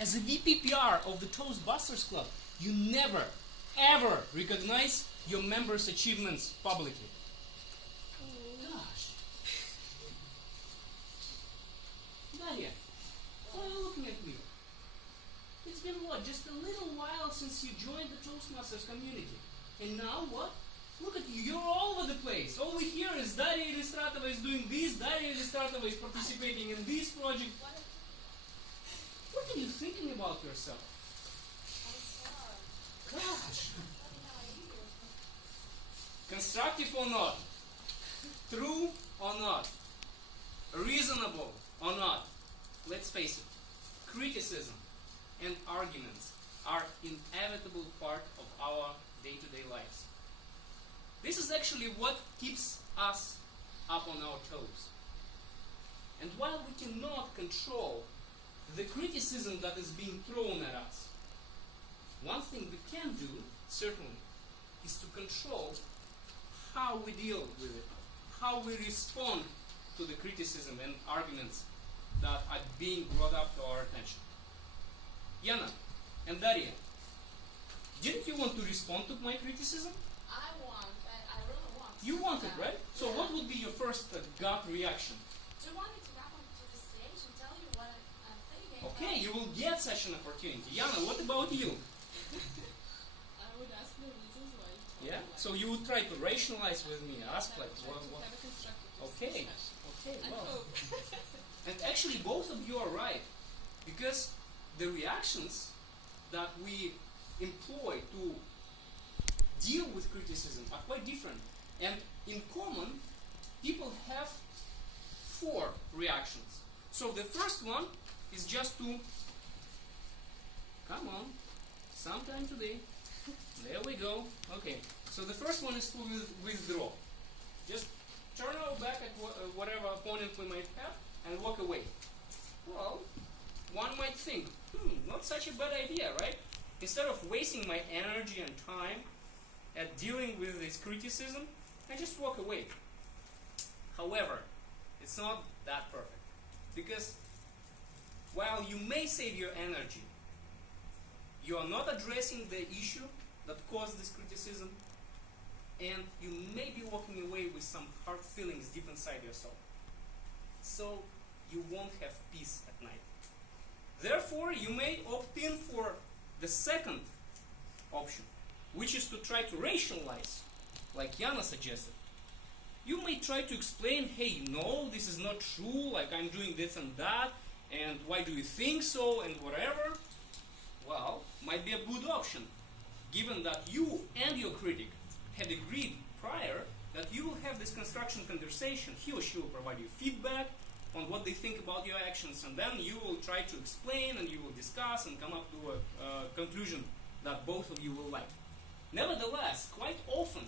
as a VPPR of the Toastbusters Club, you never, ever recognize your members' achievements publicly. Gosh. Nadia, why are you looking at me? It's been what, just a little while since you joined the Toastmasters community. And now what? Look at you, you're all over the place. All we hear is Daria Illistratova is doing this, Daria Illistratova is participating in this project. What are you thinking about yourself? Gosh. Constructive or not? True or not? Reasonable or not? Let's face it, criticism and arguments are inevitable part of our day-to-day lives. This is actually what keeps us up on our toes. And while we cannot control the criticism that is being thrown at us, one thing we can do, certainly, is to control how we deal with it, how we respond to the criticism and arguments that are being brought up to our attention. Yana and Daria, didn't you want to respond to my criticism? I really want. You wanted, right? So what would be your first gut reaction? Do you want me to come onto the stage and tell you what I'm thinking? Okay, you will get such an opportunity. Yana, what about you? I would ask the reasons why. Yeah? So you would try to rationalize with me, ask like, what? Have a constructive Okay, discussion. well. And actually both of you are right. Because the reactions that we employ to deal with criticism are quite different. And in common, people have 4 reactions. So the first one is just to, come on, sometime today. There we go. Okay. So the first one is to withdraw. Just turn our back at whatever opponent we might have and walk away. Well, one might think, not such a bad idea, right? Instead of wasting my energy and time at dealing with this criticism, I just walk away. However, it's not that perfect. Because while you may save your energy, you are not addressing the issue that caused this criticism, and you may be walking away with some hard feelings deep inside yourself. So you won't have peace at night. Therefore, you may opt in for the second option, which is to try to rationalize, like Yana suggested. You may try to explain, hey, no, this is not true, like I'm doing this and that, and why do you think so, and whatever. Well, might be a good option, given that you and your critic had agreed prior that you will have this construction conversation. He or she will provide you feedback on what they think about your actions, and then you will try to explain and you will discuss and come up to a conclusion that both of you will like. Nevertheless, quite often,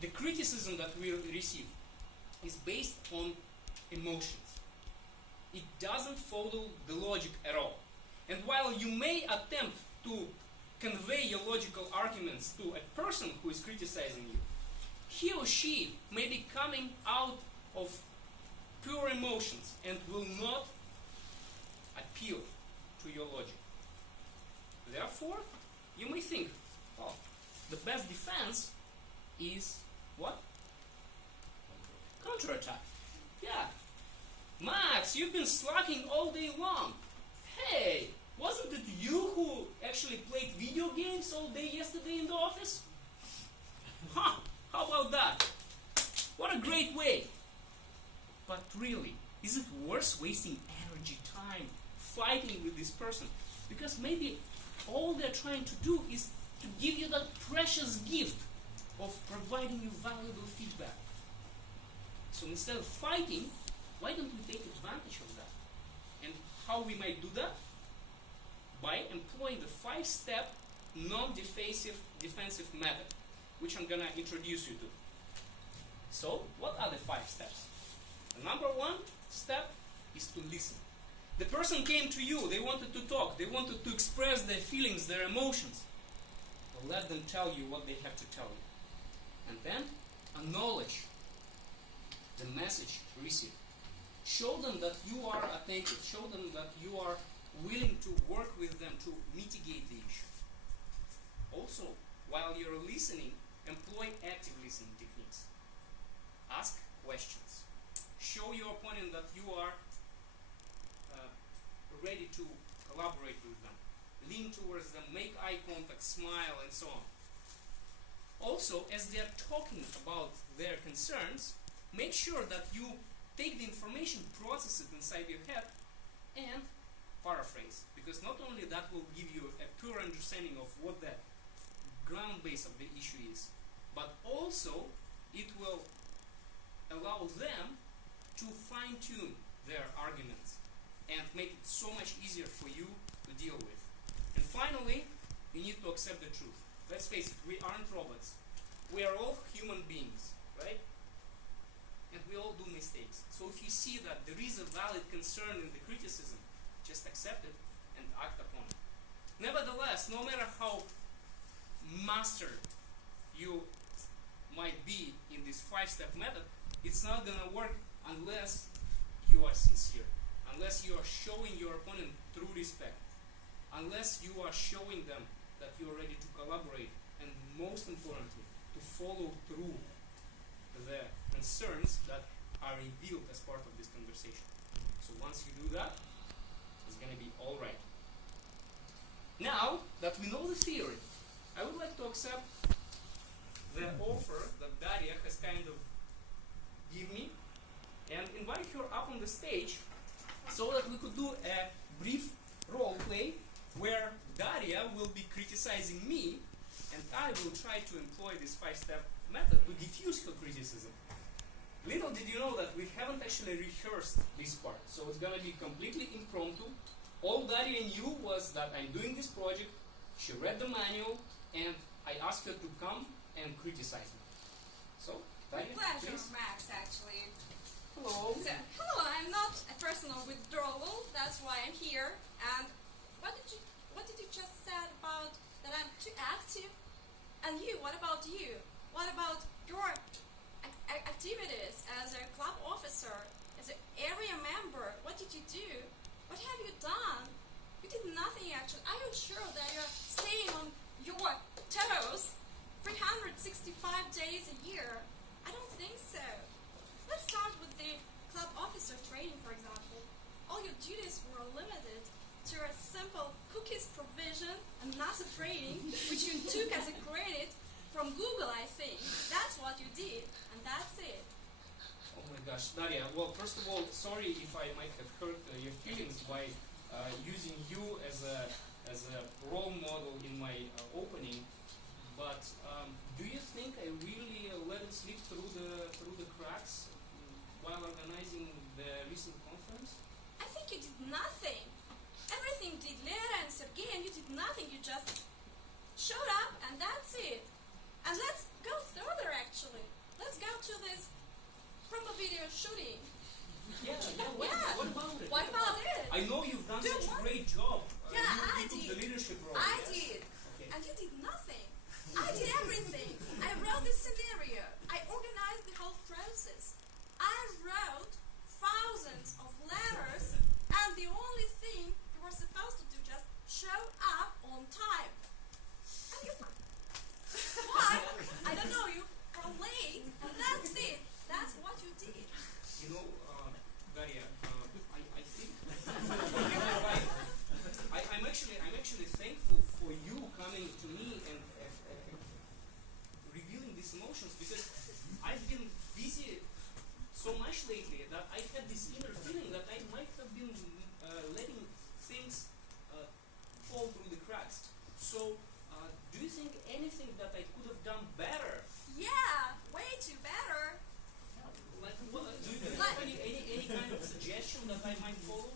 the criticism that we receive is based on emotions. It doesn't follow the logic at all. And while you may attempt to convey your logical arguments to a person who is criticizing you, he or she may be coming out of pure emotions and will not appeal to your logic. Therefore, you may think, oh, the best defense is what? Counterattack. Yeah. Max, you've been slacking all day long. Hey, wasn't it you who actually played video games all day yesterday in the office? Huh, how about that? What a great way. But really, is it worth wasting energy, time, fighting with this person? Because maybe all they're trying to do is to give you that precious gift of providing you valuable feedback. So instead of fighting, why don't we take advantage of that? And how we might do that? By employing the 5-step non-defensive defensive method, which I'm going to introduce you to. So, what are the 5 steps? The number 1 step is to listen. The person came to you, they wanted to talk, they wanted to express their feelings, their emotions. Well, let them tell you what they have to tell you. And then, acknowledge the message received. Show them that you are attentive, show them that you are willing to work with them to mitigate the issue. Also, while you're listening, employ active listening techniques. Ask questions. Show your opponent that you are ready to collaborate with them. Lean towards them, make eye contact, smile, and so on. Also, as they are talking about their concerns, make sure that you take the information, process it inside your head, and paraphrase. Because not only that will give you a pure understanding of what the ground base of the issue is, but also it will allow them to fine-tune their arguments and make it so much easier for you to deal with. And finally, you need to accept the truth. Let's face it, we aren't robots. We are all human beings, right? And we all do mistakes. So if you see that there is a valid concern in the criticism, just accept it and act upon it. Nevertheless, no matter how mastered you might be in this 5-step method, it's not going to work unless you are sincere, unless you are showing your opponent true respect, unless you are showing them that you are ready to collaborate, and most importantly, to follow through the concerns that are revealed as part of this conversation. So once you do that, it's going to be all right. Now that we know the theory, I would like to accept the offer that Daria has kind of given me and invite her up on the stage so that we could do a brief role play where Daria will be criticizing me and I will try to employ this 5-step method to diffuse her criticism. Little did you know that we haven't actually rehearsed this part, so it's going to be completely impromptu. All Daria knew was that I'm doing this project, she read the manual, and I asked her to come and criticize me. So, Daria, Pleasure, please. Max, actually. Hello. So, hello, I'm not a person of withdrawal, that's why I'm here. And what did you just said about that I'm too active? And you, what about you? What about your activities as a club officer, as an area member? What did you do? What have you done? You did nothing actually. Are you sure that you're staying on your toes 365 days a year? I don't think so. Let's start with the club officer training, for example. All your duties were limited to a simple cookies provision and NASA training, which you took as a credit from Google, I think. That's what you did, and that's it. Oh my gosh, Daria, well, first of all, sorry if I might have hurt your feelings by using you as a role model in my opening, but do you think I really let it slip through the cracks while organizing the recent conference? I think you did nothing. Everything did Lera and Sergey, and you did nothing. You just showed up, and that's it. And let's go further, actually. Let's go to this promo video shooting. Yeah. What about it? What about it? I know you've done Dude, such a what? great job. Yeah, I you took did. the leadership role. I yes. did. Okay. And you did nothing. I did everything. I wrote the scenario. I organized the whole process. I wrote thousands of letters, and the only thing you were supposed to do just show up on time. And you why? I don't know, you were late, and that's it. That's what you did. You know, Daria, I think you're right. I'm actually thankful for you coming to me and revealing these emotions, because I've been busy so much lately that I had this inner feeling that I might have been letting things fall through the cracks. So, do you think anything that I could have done better? Yeah, way too better. Like, what, do you have any kind of suggestion that I might follow?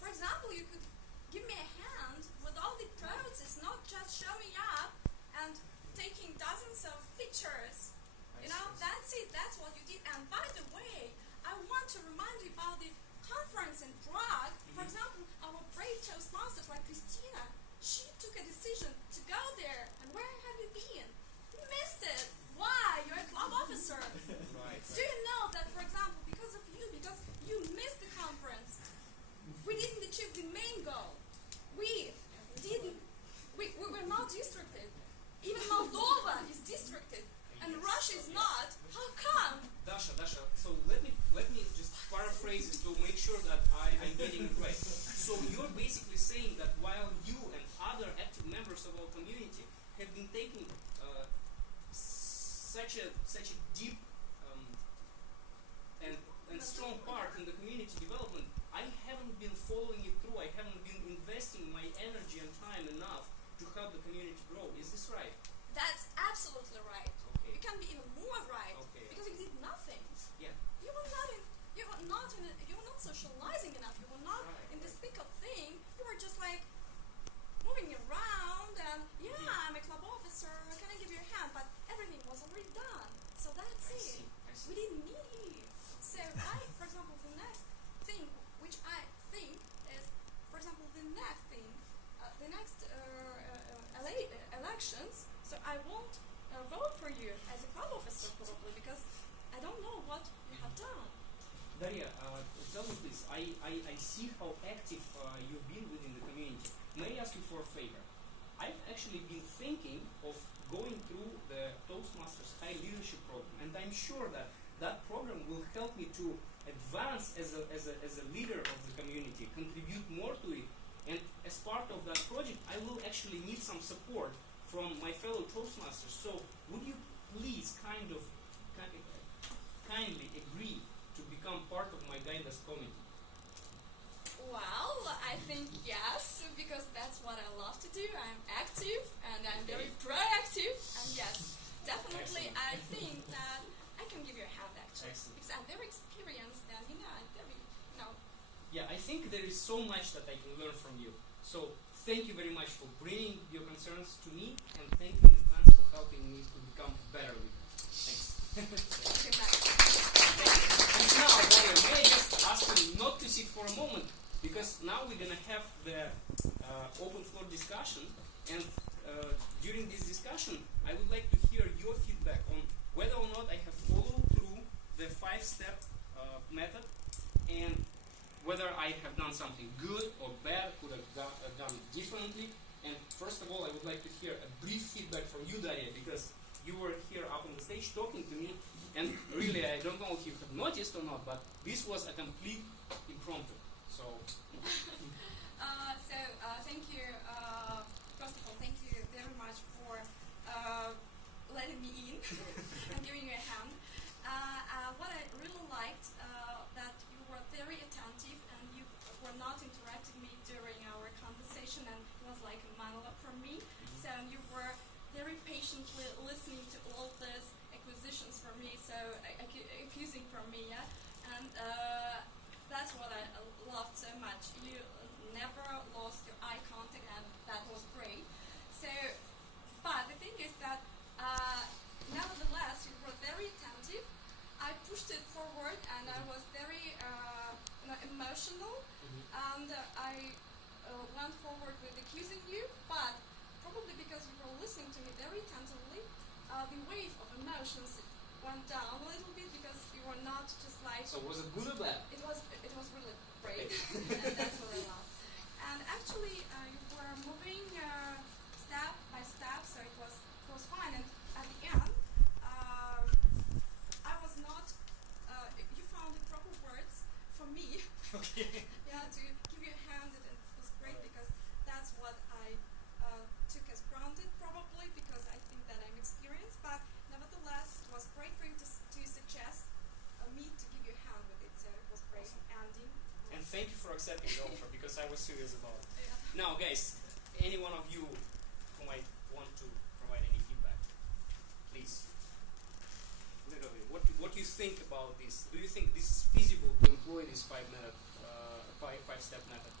For example, you could give me a hand with all the process, not just showing up and taking dozens of pictures. You know, that's it. That's what you did. And by the way, I want to remind you about the conference in Prague. For example, our brave Toastbusters like Christina, she took a decision to go there. And where have you been? You missed it. Why? You're a club officer. Right. Do you know that, for example, because you missed the conference, we didn't achieve the main goal. we didn't, we were not distracted. Even Moldova is distracted, and Russia is not. How come? Dasha, so let me just paraphrase it to make sure that I'm getting it right. So you're basically saying that while you and other active members of our community have been taking such a deep and strong part in the community development, I haven't been following it through. I haven't been investing my energy and time enough to help the community grow. Is this right? That's absolutely right. Okay. You can be even more right, Okay. because you did nothing. Yeah. You were not socializing enough. You were not Right, in this right. thick of thing. You were just like moving around and I'm a club officer. Can I give you a hand? But everything was already done. So that's I it. see. We didn't need you. So for example, the next thing, which I think is, for example, the next elections. So I won't vote for you as a club officer probably, because I don't know what you have done. Daria, tell me please, I see how active you've been within the community. May I ask you for a favor? I've actually been thinking of going through the Toastmasters High Leadership Program, and I'm sure that that program will help me to advance as a leader of the community, contribute more to it, and as part of that project, I will actually need some support from my fellow Toastmasters. So would you please kindly agree to become part of my guidance committee? Well, I think yes, because that's what I love to do. I'm active and I'm very proactive, and yes, definitely. Excellent. I think that I can give you a hand actually. Excellent. Because I'm very experienced and I'm very, Yeah, I think there is so much that I can learn from you. So thank you very much for bringing your concerns to me, and thank you in advance for helping me to become better leader. Thanks. Okay, Max. And now, Daria, may I just ask you not to sit for a moment, because now we're going to have the open floor discussion, and during this discussion, I would like to hear your feedback on whether or not I have followed through the 5-step method, and whether I have done something good or bad, could have done differently. And first of all, I would like to hear a brief feedback from you, Daria, because you were here up on the stage talking to me, and really, I don't know if you have noticed or not, but this was a complete impromptu. So Thank you. First of all, thank you very much for letting me in and giving me a hand. What I really liked, that you were very attentive and you were not interrupting me during our conversation, and it was like a monologue from me. So you were very patiently listening to all these acquisitions from me, so accusing from me, yeah? And that's what I loved so much. You never lost your eye contact, and that was great. So, but the thing is that nevertheless, you were very attentive. I pushed it forward, and I was very emotional, and I went forward with accusing you, but probably because you were listening to me very attentively, the wave of emotions went down a little bit, because you were not just like... So was it good or bad? It was really great, and that's what I love. And actually, you were moving step by step, so it was fine. And at the end, I was not. You found the proper words for me. Okay. Yeah, to give you a hand, and it was great, because that's what I took as granted, probably because I think that I'm experienced. But nevertheless, it was great for you to suggest me to give you a hand with it. So it was great. Ending. And thank you for accepting the offer, because I was serious about it. Yeah. Now, guys, any one of you who might want to provide any feedback, please. Literally, what do you think about this? Do you think this is feasible to employ this five-step method?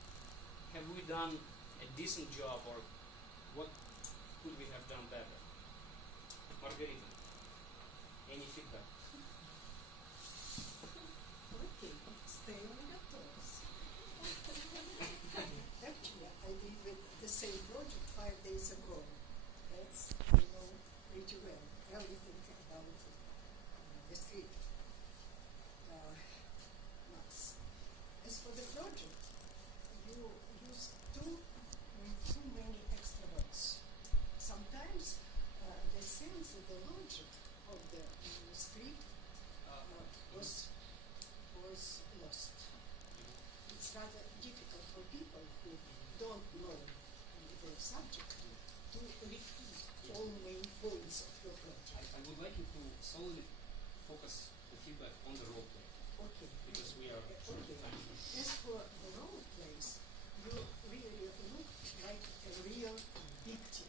Have we done a decent job, or what could we have done better? Margarita, any feedback? Okay, stay on your toes. Actually, I did with the same project 5 days ago. That's, pretty well everything about the script. Max. As for the project, you used 2 subject to repeat all main points of your project. I would like you to solely focus the feedback on the role play Okay. because we are short Okay. of time. As for the role plays, you really look like a real victim.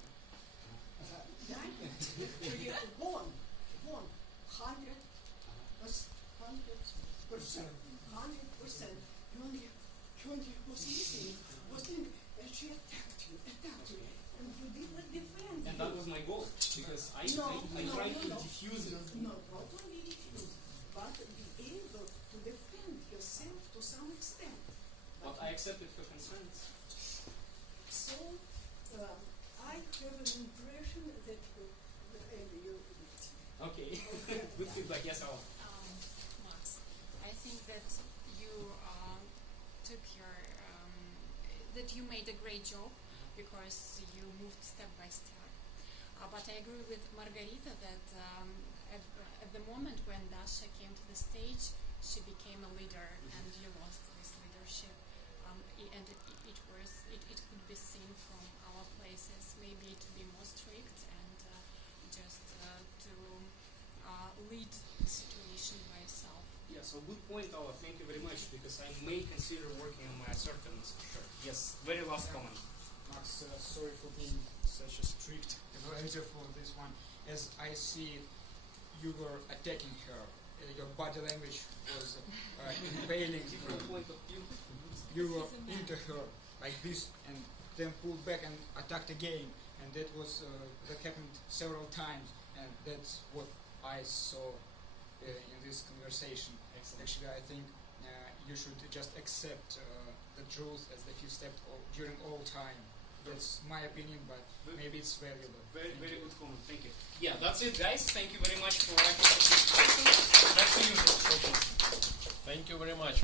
You won 100%. 100%. You only was listening, and she attacked you, and you didn't defend. And that was my goal because I tried to diffuse it. No, not only diffuse, but be able to defend yourself to some extent. But I accepted her concerns. So, I have an impression that you're a victim. Okay. Good feedback. Yes, I'll. Max, I think that you took your that you made a great job because you moved step by step. But I agree with Margarita that at the moment when Dasha came to the stage, she became a leader, and you lost this leadership. And it could be seen from our places, maybe to be more strict and just to lead the situation by yourself. Yeah, so good point, Ola. Thank you very much because I may consider working on my assertiveness for sure. Yes, very last comment. Max, sorry for being such a strict evaluator for this one. As I see, you were attacking her. Your body language was impailing her. Different point of view. You were into her like this, and then pulled back and attacked again. And that was that happened several times, and that's what I saw in this conversation. Excellent. Actually, I think you should just accept the truth as the fifth step during all time. That's my opinion, but maybe it's valuable. Very, very good comment. Thank you. Yeah, that's it, guys. Thank you very much for active participation. Back to you, Mr. President. Thank you very much.